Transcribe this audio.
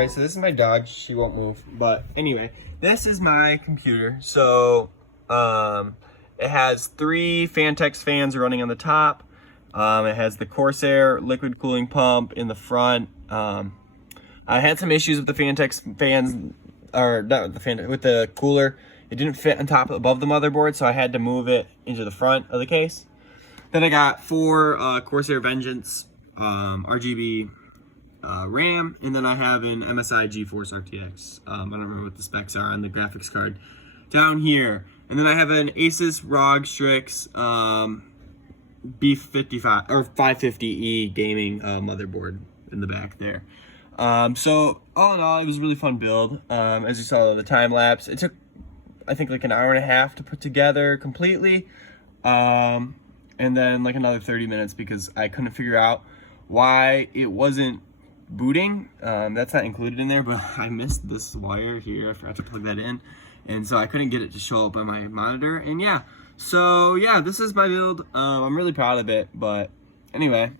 Alright, so this is my dog. She won't move. But anyway, this is my computer. So, it has 3 Fantex fans running on the top. It has the Corsair liquid cooling pump in the front. I had some issues with the Fantex fans, or not with the with the cooler. It didn't fit on top above the motherboard, so I had to move it into the front of the case. Then I got 4 Corsair Vengeance RGB RAM, and then I have an MSI GeForce RTX. I don't remember what the specs are on the graphics card down here. And then I have an Asus ROG Strix B55 or 550E gaming motherboard in the back there. So all in all, it was a really fun build. As you saw the time lapse, it took I think like an hour and a half to put together completely, and then like another 30 minutes because I couldn't figure out why it wasn't booting. That's not included in there, but I missed this wire here. I forgot to plug that in, and so I couldn't get it to show up on my monitor. And yeah, so yeah, this is my build. I'm really proud of it, but anyway,